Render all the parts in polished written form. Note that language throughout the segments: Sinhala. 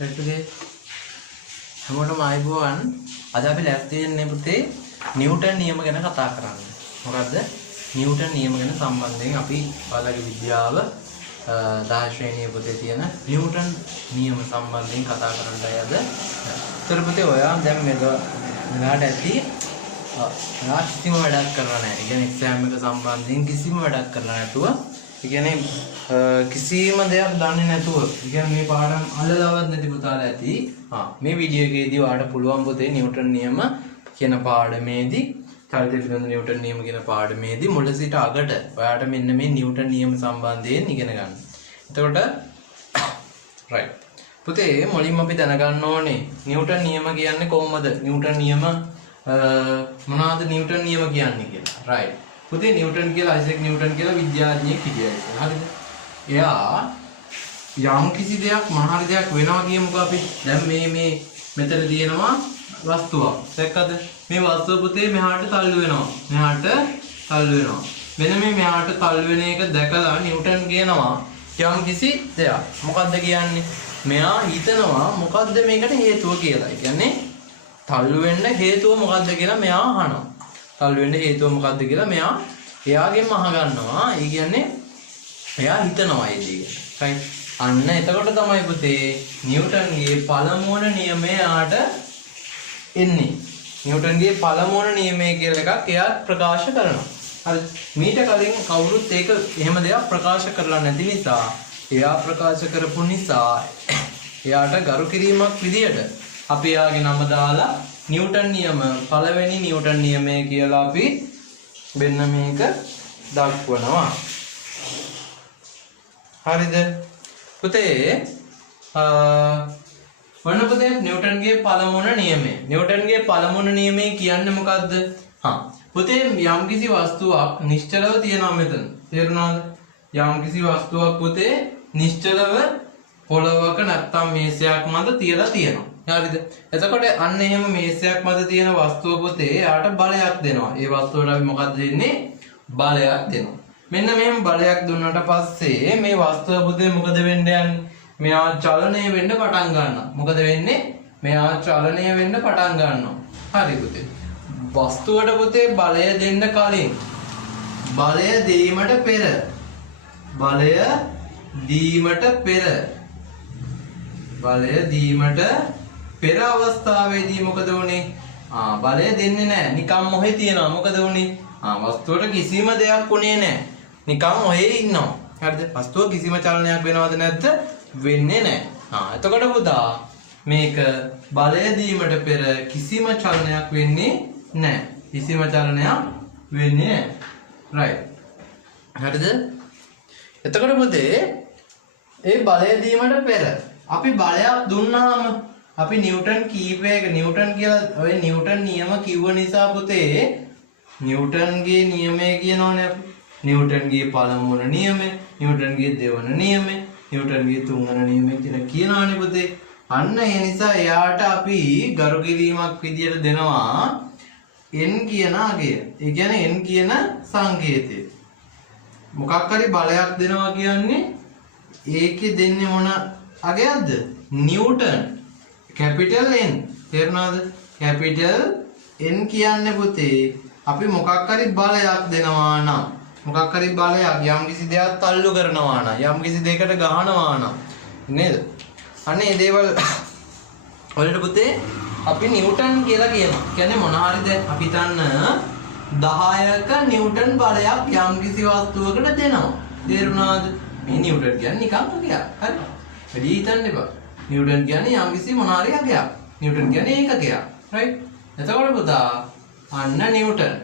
රයිට්ගේ හැමෝටම ආයිබෝවන්. අද අපි ලැස්ති වෙන්නේ පුතේ නිව්ටන් නියම ගැන කතා කරන්න. මොකද්ද නිව්ටන් නියම ගැන සම්බන්ධයෙන් අපි ඔයාලගේ විද්‍යාව 10 ශ්‍රේණියේ පුතේ තියෙන නිව්ටන් නියම සම්බන්ධයෙන් කතා කරන්නයි අද. ඒතර පුතේ ඔයා දැන් මෙලාට ඇති කිසිම වැඩක් කරලා නැහැ. ඒ කියන්නේ එක්සෑම් එක සම්බන්ධයෙන් කිසිම වැඩක් කරලා නැතුව, ඒ කියන්නේ කිසිම දෙයක් දන්නේ නැතුව, ඒ කියන්නේ මේ පාඩම් අල්ලලවත් නැති පුතාලා ඇති. මේ වීඩියෝ එකේදී ඔයාලට පුළුවන් පුතේ නිව්ටන් නියම කියන පාඩමේදී චලිත පිළිබඳ නිව්ටන් නියම කියන පාඩමේදී මුල සිට අගට ඔයාලට මෙන්න මේ නිව්ටන් නියම සම්බන්ධයෙන් ඉගෙන ගන්න. එතකොට right පුතේ මුලින්ම අපි දැනගන්න ඕනේ නිව්ටන් නියම කියන්නේ කොහොමද? නිව්ටන් නියම මොනවාද නිව්ටන් නියම කියන්නේ කියලා. right පුතේ නිව්ටන් කියලා අයිසැක් නිව්ටන් කියලා විද්‍යාඥයෙක් හිටියා. හරිද? එයා යම් කිසි දෙයක් මොන හරි දෙයක් වෙනවා කියමුකෝ අපි. දැන් මේ මෙතන තියෙනවා වස්තුවක්. දැක්කද? මේ වස්තුව පුතේ මෙහාට තල්ලු වෙනවා. මෙහාට තල්ලු වෙනවා. මෙන්න මේ මෙහාට තල්ලු වෙන එක දැකලා නිව්ටන් කියනවා යම් කිසි දෙයක්. මොකද්ද කියන්නේ? මෙයා හිතනවා මොකද්ද මේකට හේතුව කියලා. ඒ කියන්නේ තල්ලු වෙන්න හේතුව මොකද්ද කියලා මෙයා අහනවා. තල්ලු වෙන්න හේතුව මොකද්ද කියලා මෙයා එයාගෙන්ම අහගන්නවා. ඒ කියන්නේ එයා හිතනවා ඒ දේ. right අන්න එතකොට තමයි පුතේ නිව්ටන්ගේ පළමුවන නියමය ආට එන්නේ. නිව්ටන්ගේ පළමුවන නියමය කියලා එකක් එයා ප්‍රකාශ කරනවා. හරි මීට කලින් කවුරුත් ඒක එහෙම දෙයක් ප්‍රකාශ කරලා නැති නිසා එයා ප්‍රකාශ කරපු නිසා එයාට ගරු කිරීමක් විදියට අපි එයාගේ නම දාලා නිව්ටන් නියම පළවෙනි නිව්ටන් නියමය කියලා අපි මෙන්න මේක දක්වනවා. හරිද? පුතේ ඔන්න පුතේ නිව්ටන්ගේ පළමුවන නියමය. නිව්ටන්ගේ පළමුවන නියමය කියන්නේ මොකද්ද? පුතේ යම්කිසි වස්තුවක් නිශ්චලව තියෙනවා මෙතන. තේරුණාද? යම්කිසි වස්තුවක් පුතේ නිශ්චලව පොළවක නැත්තම් මේසයක් මත තියලා තියෙනවා. හරිද? එතකොට අන්න එහෙම මේසයක් මත තියෙන වස්තුව පුතේ යාට බලයක් දෙනවා. ඒ වස්තුවට අපි මොකක්ද දෙන්නේ? බලයක් දෙනවා. මෙන්න මෙහෙම බලයක් දුන්නාට පස්සේ මේ වස්තුව පුතේ මොකද වෙන්න යන්නේ? මෙයා චලනය වෙන්න පටන් ගන්නවා. මොකද වෙන්නේ? මෙයා චලනය වෙන්න පටන් ගන්නවා. හරි පුතේ. වස්තුවට පුතේ බලය දෙන්න කලින් බලය දීමට පෙර අවස්ථාවේදී මොකද වුනේ? බලය දෙන්නේ නැහැ. නිකම් මොහේ තියනවා. මොකද වුනේ? වස්තුවට කිසිම දෙයක් උනේ නැහැ. නිකම් මොහේ ඉන්නවා. හරිද? වස්තුව කිසිම චලනයක් වෙනවද නැද්ද? වෙන්නේ නැහැ. එතකොට පුතා මේක බලය දීමට පෙර කිසිම චලනයක් වෙන්නේ නැහැ. කිසිම චලනයක් වෙන්නේ නැහැ. right හරිද? එතකොට පුතේ ඒ බලය දීමට පෙර අපි බලයක් දුන්නාම අපි නිව්ටන් කීපයක නිව්ටන් කියලා ඔය නිව්ටන් නියම කිව්ව නිසා පුතේ නිව්ටන්ගේ නියමය කියනෝනේ අපි. නිව්ටන්ගේ පළමුවන නියමය, නිව්ටන්ගේ දෙවන නියමය, නිව්ටන්ගේ තුන්වන නියමය කියලා කියනවානේ පුතේ. අන්න ඒ නිසා එයාට අපි ගරු කිරීමක් විදියට දෙනවා n කියන අගය. ඒ කියන්නේ n කියන සංකේතය. මොකක් හරි බලයක් දෙනවා කියන්නේ ඒකේ දෙන්නේ මොන අගයක්ද? නිව්ටන්. Capital N. තේරුණාද? කැපිටල් N කියන්නේ පුතේ අපි මොකක් හරි බලයක් දෙනවා නම්, මොකක් හරි බලයක් යම් කිසි දෙයක් තල්ලු කරනවා නම්, යම් කිසි දෙයකට ගහනවා නම් නේද? අනේ මේ දේවල් වලට පුතේ අපි නිව්ටන් කියලා කියනවා. කියන්නේ මොන හරි දැන් අපි හිතන්න 10ක නිව්ටන් බලයක් යම් කිසි වස්තුවකට දෙනවා. තේරුණාද? මේ නිව්ටන් කියන්නේ නිකන් අගයක්. හරි? වැඩි හිතන්න එපා. නිව්ටන් කියන්නේ යම් කිසි මොන හරි අගයක්. නිව්ටන් කියන්නේ ඒකකයක්. right? එතකොට පුතා අන්න නිව්ටන්.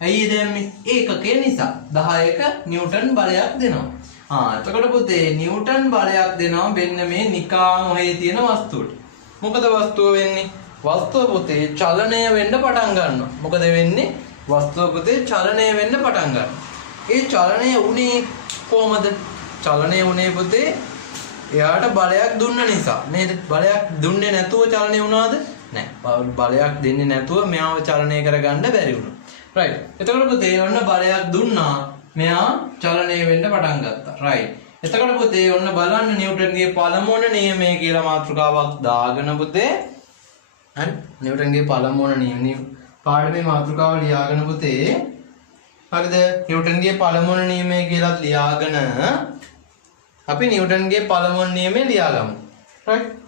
ඇයි දැම්මේ? ඒකකය නිසා 10ක නිව්ටන් බලයක් දෙනවා. එතකොට පුතේ නිව්ටන් බලයක් දෙනවා මෙන්න මේ නිකාන් ඔහේ තියෙන වස්තුවට. මොකද වස්තුව වෙන්නේ? වස්තුව පුතේ චලනය වෙන්න පටන් ගන්නවා. මොකද වෙන්නේ? වස්තුව පුතේ චලනය වෙන්න පටන් ගන්නවා. ඒ චලනය උනේ කොහමද? චලනය උනේ පුතේ එයාට බලයක් දුන්න නිසා. නේද? බලයක් දුන්නේ නැතුව චලනය වුණාද? නැහැ. බලයක් දෙන්නේ නැතුව මෙයාව චලනය කරගන්න බැරි වුණා. right. එතකොට පුතේ ඔන්න බලයක් දුන්නා. මෙයා චලනය වෙන්න පටන් ගත්තා. right. එතකොට පුතේ ඔන්න බලන්න නිව්ටන්ගේ පළමුවන නියමය කියලා මාතෘකාවක් දාගෙන පුතේ හරි නිව්ටන්ගේ පළමුවන නියමය පාඩමේ මාතෘකාව ලියාගෙන පුතේ හරිද නිව්ටන්ගේ පළමුවන නියමය කියලා ලියාගෙන අපි නිව්ටන්ගේ පළමුවන නියමය ලියාගමු right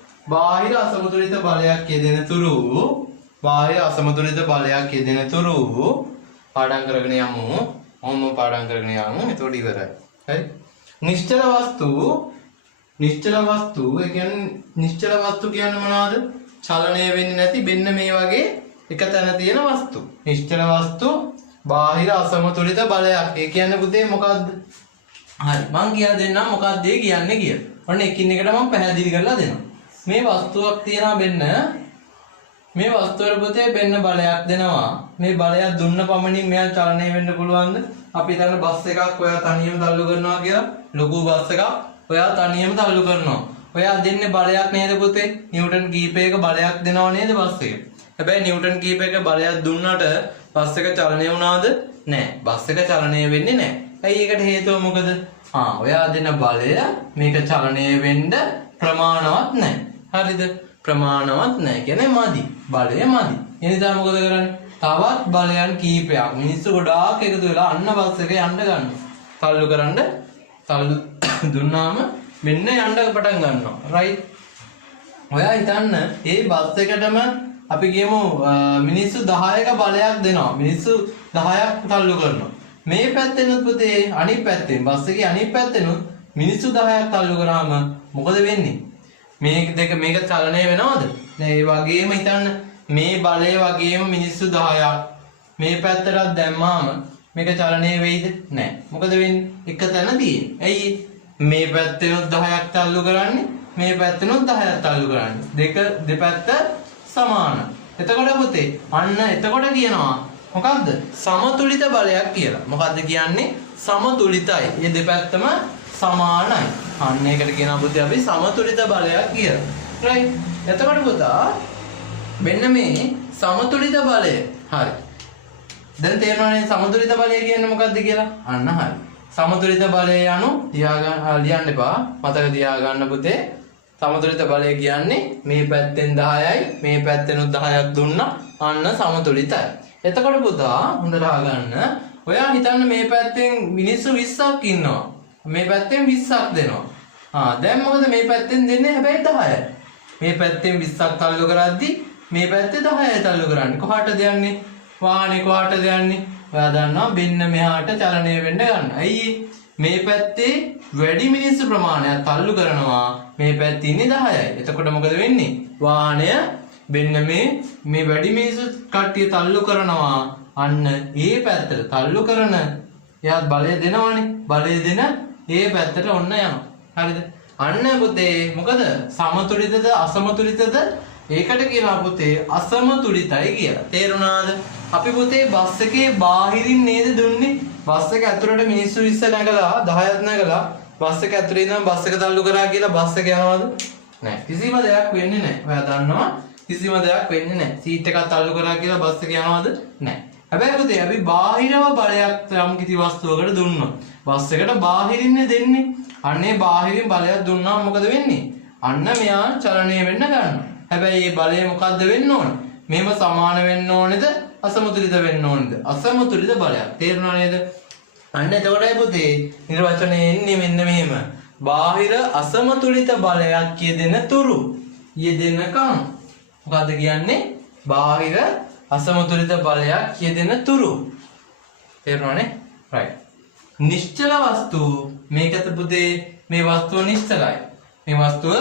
බාහිර අසමතුලිත බලයක් යෙදෙන තුරු පාඩම් කරගෙන යමු ඔහොම පාඩම් කරගෙන යමු එතකොට ඉවරයි හරි නිශ්චල වස්තු ඒ කියන්නේ නිශ්චල වස්තු කියන්නේ මොනවද චලනය වෙන්නේ නැති මෙන්න මේ වගේ එක තැන තියෙන වස්තු නිශ්චල වස්තු බාහිර අසමතුලිත බලයක් ඒ කියන්නේ පුතේ මොකද්ද හරි මං කියලා දෙන්නම් මොකක්ද ඒ කියන්නේ කියලා ඔන්න එකින් එකට මම පැහැදිලි කරලා දෙනවා මේ වස්තුවක් තියනවා මෙන්න මේ වස්තුවර පුතේ මෙන්න බලයක් දෙනවා මේ බලයක් දුන්න පමණින් මෙයා චලනය වෙන්න පුළුවන්ද අපි හිතන්න බස් එකක් ඔයා තනියම තල්ලු කරනවා කියලා ලොකු බස් එකක් ඔයා තනියම තල්ලු කරනවා ඔයා දෙන්නේ බලයක් නේද පුතේ නිව්ටන් කීපයක බලයක් දෙනවා නේද බස් එක හැබැයි නිව්ටන් කීපයක බලයක් දුන්නට බස් එක චලනය වුණාද නෑ බස් එක චලනය වෙන්නේ නෑ ඇයි ඒකට හේතුව මොකද ඔයා දෙන බලය මේක චලනය වෙන්න ප්‍රමාණවත් නෑ හරිද ප්‍රමාණවත් නැහැ කියන්නේ මදි බලය මදි ඒ නිසා මොකද කරන්නේ තවත් බලයන් කීපයක් මිනිස්සු ගොඩාක් එකතු වෙලා අන්න බස් එක යන්න ගන්නවා තල්ලු කරන්න තල්ලු දුන්නාම මෙන්න යන්න පටන් ගන්නවා රයිට් ඔයා හිතන්න මේ බස් එකටම අපි කියමු මිනිස්සු 10ක බලයක් දෙනවා මිනිස්සු 10ක් තල්ලු කරනවා මේ පැත්තෙනුත් පුතේ අනිත් පැත්තෙන් බස් එකේ අනිත් පැත්තෙනුත් මිනිස්සු 10ක් තල්ලු කරාම මොකද වෙන්නේ මේක දෙක මේක චලනය වෙනවද නෑ ඒ වගේම හිතන්න මේ බලය වගේම මිනිස්සු 10ක් මේ පැත්තට දැම්මාම මේක චලනය වෙයිද නෑ මොකද වෙන්නේ එක තැන තියෙන්නේ ඇයි මේ පැත්තෙනුත් 10ක් තල්ලු කරන්නේ මේ පැත්තෙනුත් 10ක් තල්ලු කරන්නේ දෙපැත්ත සමානයි එතකොට පුතේ අන්න එතකොට කියනවා මොකද්ද සමතුලිත බලයක් කියලා මොකද්ද කියන්නේ සමතුලිතයි මේ දෙපැත්තම සමානයි අන්න ඒකට කියනවා පුතේ අපි සමතුලිත බලයක් කියලා. right? එතකොට පුතා මෙන්න මේ සමතුලිත බලය. හරි. දැන් තේරෙනවනේ සමතුලිත බලය කියන්නේ මොකක්ද කියලා? අන්න හරි. සමතුලිත බලය යනු ලියන්න එපා. මතක තියාගන්න පුතේ. සමතුලිත බලය කියන්නේ මේ පැත්තෙන් 10යි මේ පැත්තෙනුත් 10ක් දුන්නා අන්න සමතුලිතයි. එතකොට පුතා හොඳට අහගන්න. ඔයා හිතන්න මේ පැත්තෙන් මිනිස්සු 20ක් ඉන්නවා. මේ පැත්තෙන් 20ක් දෙනවා. දැන් මොකද මේ පැත්තෙන් දෙන්නේ හැබැයි 10යි. මේ පැත්තෙන් 20ක් තල්ලු කරද්දි මේ පැත්තේ 10යි තල්ලු කරන්නේ. කොහාටද යන්නේ? වාහනේ කොහාටද යන්නේ? ඔයා දන්නවා මෙන්න මෙහාට චලනය වෙන්න ගන්න. ඇයි මේ පැත්තේ වැඩි මිනිස්සු ප්‍රමාණයක් තල්ලු කරනවා. මේ පැත්තේ ඉන්නේ 10යි. එතකොට මොකද වෙන්නේ? වාහනය මෙන්න මේ වැඩි මිනිස්සු කට්ටිය තල්ලු කරනවා. අන්න ඒ පැත්තට තල්ලු කරන එයාත් බලය දෙනවනේ. බලය දෙන ඒ පැත්තට ඔන්න යනවා. හරිද? අන්න පුතේ මොකද? සමතුලිතද අසමතුලිතද? ඒකට කියනවා පුතේ අසමතුලිතයි කියලා. තේරුණාද? අපි පුතේ බස් එකේ බාහිරින් නේද දුන්නේ? බස් එක ඇතුළට මිනිස්සු 20 නැගලා 10ක් නැගලා බස් එක ඇතුළේ ඉඳන් බස් එක තල්ලු කරා කියලා බස් එක යනවද? නෑ. කිසිම දෙයක් වෙන්නේ නෑ. ඔයා දන්නවා කිසිම දෙයක් වෙන්නේ නෑ. සීට් එකක් තල්ලු කරා කියලා බස් එක යනවද? නෑ. හැබැයි පුතේ අපි බාහිරව බලයක් යම් කිසි වස්තුවකට දුන්නොත් බස් එකට බාහිරින්නේ දෙන්නේ. අන්නේ බාහිරින් බලයක් දුන්නාම මොකද වෙන්නේ? අන්න මෙයා චලනය වෙන්න ගන්නවා. හැබැයි මේ බලය මොකද්ද වෙන්න ඕන? මේව සමාන වෙන්න ඕනේද? අසමතුලිත වෙන්න ඕනේද? අසමතුලිත බලයක්. තේරුණා නේද? අන්න එතකොටයි පුතේ නිර්වචනයේ එන්නේ මෙන්න මෙහෙම. බාහිර අසමතුලිත බලයක් යෙදෙන තුරු යෙදෙනකම් මොකද්ද කියන්නේ? බාහිර අසමතුලිත බලයක් යෙදෙන තුරු. තේරුණානේ? right. නිශ්චල වස්තු මේකත් පුතේ මේ වස්තුව නිශ්චලයි. මේ වස්තුව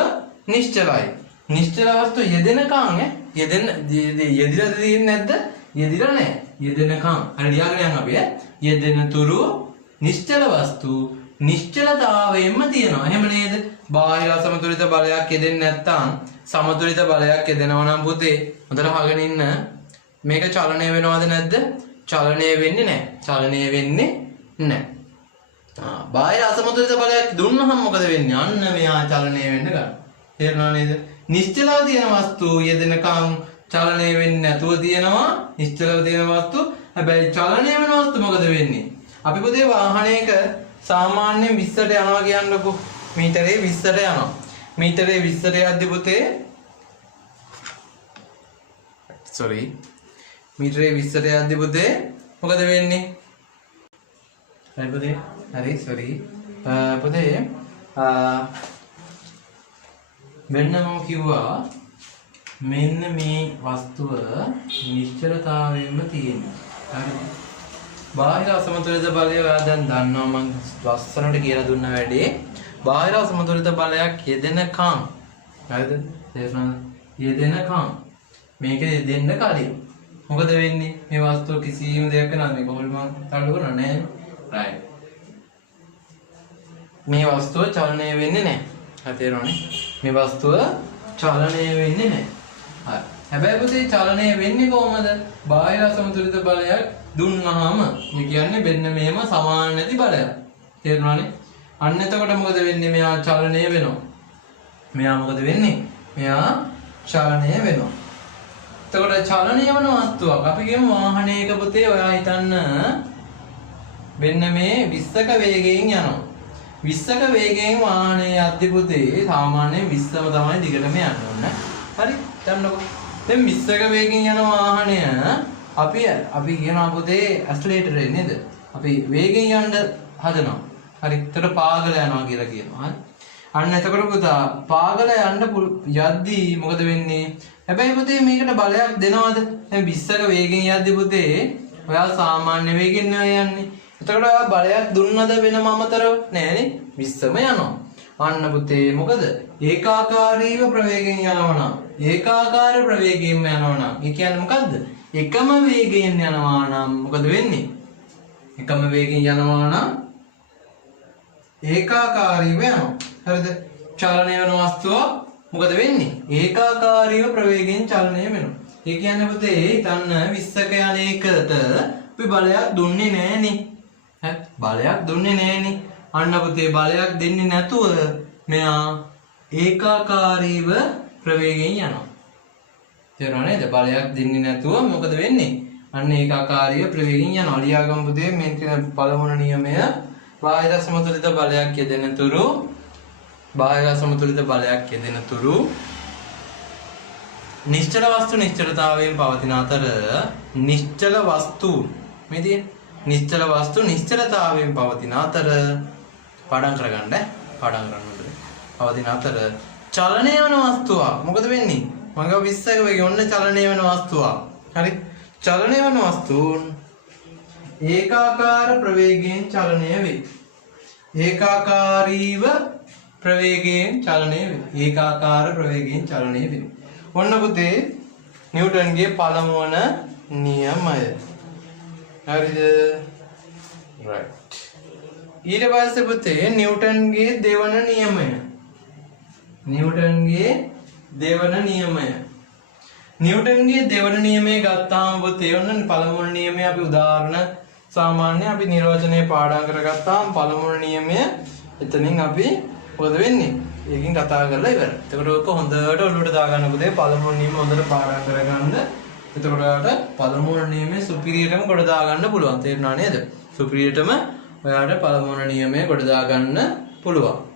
නිශ්චලයි. නිශ්චල වස්තු යෙදෙනකම් යෙදිලා තියෙන්නේ නැද්ද? යෙදිලා නැහැ. යෙදෙනකම් හරි ලියාගෙන යන්න අපි යෙදෙන තුරු නිශ්චල වස්තු නිශ්චලතාවයෙන්ම තියෙනවා. එහෙම නේද? බාහිර අසමතුලිත බලයක් යෙදෙන්නේ නැත්නම් සමතුලිත බලයක් යෙදෙනවා නම් පුතේ හොඳට අහගෙන ඉන්න. මේක චලනය වෙනවද නැද්ද? චලනය වෙන්නේ නැහැ. චලනය වෙන්නේ නැහැ. බාහිර අසමතුලිත බලයක් දුන්නහම මොකද වෙන්නේ? අන්න මෙයා චලනය වෙන්න ගන්නවා. තේරුණා නේද? නිශ්චලව තියෙන වස්තු යෙදෙනකම් චලනය වෙන්නේ නැතුව තියෙනවා. නිශ්චලව තියෙන වස්තු හැබැයි චලනය වෙන වස්තු මොකද වෙන්නේ? අපි පුතේ වාහනයක සාමාන්‍යයෙන් 20ට යනවා කියන්නකෝ. මීටරේ 20ට යනවා. මීටරේ 20ට යද්දි පුතේ මීටරේ 20ට යද්දි පුතේ මොකද වෙන්නේ? හරි පුතේ. හරි පුතේ මෙන්න මම කිව්වා මෙන්න මේ වස්තුව නිශ්චලතාවයෙන්ම තියෙනවා. හරිද? බාහිර අසමතුලිත බලය ඔයා දැන් දන්නවා මම ලස්සනට කියලා දුන්න වැඩේ. බාහිර අසමතුලිත බලයක් යෙදෙනකම් හරිද? තේරුණාද? යෙදෙනකම් මේක යෙදෙන්න කලින් මොකද වෙන්නේ? මේ වස්තුව කිසිම දෙයක් නෑ මේ කොහොමද මම තල්ලු කරන්නේ නෑ. රයිට්. මේ වස්තුව චලනය වෙන්නේ නෑ. හරි තේරුණානේ? මේ වස්තුව චලනය වෙන්නේ නෑ. හරි. හැබැයි පුතේ චලනය වෙන්නේ කොහොමද? බාහිර අසමතුලිත බලයක් දුන්නාම මේ කියන්නේ මෙන්න මෙහෙම සමාන නැති බලයක්. තේරුණානේ? අන්න එතකොට මොකද වෙන්නේ? මෙයා චලනය වෙනවා. මෙයා මොකද වෙන්නේ? මෙයා චලනය වෙනවා. එතකොට චලනය වෙන වස්තුවක් අපි කියමු වාහනයක පුතේ ඔයා හිතන්න මෙන්න මේ 20ක වේගයෙන් යනවා. 20ක වේගයෙන් වාහනේ යද්දි පුතේ සාමාන්‍යයෙන් 20ම තමයි දිගටම යන්න ඕන. හරි? දන්නකො. දැන් 20ක වේගයෙන් යන වාහනය අපි කියනවා පුතේ ඇක්සලරේටරේ නේද? අපි වේගෙන් යන්න හදනවා. හරි. එතකොට පාගල යනවා කියලා කියනවා. හරි. අන්න එතකොට පුතා පාගල යන්න යද්දි මොකද වෙන්නේ? හැබැයි පුතේ මේකට බලයක් දෙනවද? දැන් 20ක වේගෙන් යද්දි පුතේ ඔයා සාමාන්‍ය වේගෙන් නෙවෙයි යන්නේ. එතකොට ඔයා බලයක් දුන්නද වෙනම අමතරව? නෑනේ. 20ම යනවා. අන්න පුතේ මොකද? ඒකාකාරීව ප්‍රවේගයෙන් යනවා නම් ඒකාකාර ප්‍රවේගයෙන්ම යනවා නම් ඒ කියන්නේ මොකද්ද? එකම වේගයෙන් යනවා නම් මොකද වෙන්නේ? එකම වේගයෙන් යනවා නම් ඒකාකාරීව යනවා. හරිද? චලනය වෙන වස්තුව මොකද වෙන්නේ? ඒකාකාරීව ප්‍රවේගයෙන් චලනය වෙනවා. ඒ කියන්නේ පුතේ හිතන්න 20ක යන එකට අපි බලයක් දුන්නේ නෑනේ. හරි? බලයක් දුන්නේ නෑනේ. අන්න පුතේ බලයක් දෙන්නේ නැතුව මෙයා ඒකාකාරීව ප්‍රවේගයෙන් යනවා. තේරුණා නේද? බලයක් දෙන්නේ නැතුව මොකද වෙන්නේ? අන්න ඒකාකාරීව ප්‍රවේගයෙන් යනවා. ලියාගමු පුතේ මේ තියෙන පළමුව නියමය බාහිර සමතුලිත බලයක් යෙදෙන තුරු නිශ්චල වස්තු නිශ්චලතාවයෙන් පවතින අතර නිශ්චල වස්තු මේ තියෙන නිශ්චල වස්තු නිශ්චලතාවයෙන් පවතින අතර පාඩම් කරගන්න පවතින අතර චලනය වන වස්තුවක් මොකද වෙන්නේ? මම 20ක වගේ ඔන්න චලනය වෙන වස්තුවක්. හරි? චලනය වෙන වස්තුන් ඒකාකාර ප්‍රවේගයෙන් චලනය වේ. ඒකාකාරීව ප්‍රවේගයෙන් චලනය වේ. ඒකාකාර ප්‍රවේගයෙන් චලනය වේ. ඔන්න පුතේ නිව්ටන්ගේ පළමුවන නියමය. හරිද? right. ඊට පස්සේ පුතේ නිව්ටන්ගේ දෙවන නියමය. නිව්ටන්ගේ දෙවන නියමය ගත්තාම පුතේ ඔන්න පළමුවන නියමය අපි උදාහරණ සාමාන්‍ය අපි නිර්වචනයේ පාඩම් කරගත්තාම පළමුවන නියමය එතනින් අපි මොකද වෙන්නේ? ඒකෙන් කතා කරලා ඉවරයි. එතකොට ඔක හොඳට ඔළුවට දාගන්න පුතේ පළමුවන නියමය හොඳට පාඩම් කරගන්න. එතකොට ඔයාලට පළමුවන නියමය සුපිරියටම කොට දාගන්න පුළුවන්. තේරුණා නේද? සුපිරියටම ඔයාලට පළමුවන නියමය කොට දාගන්න පුළුවන්.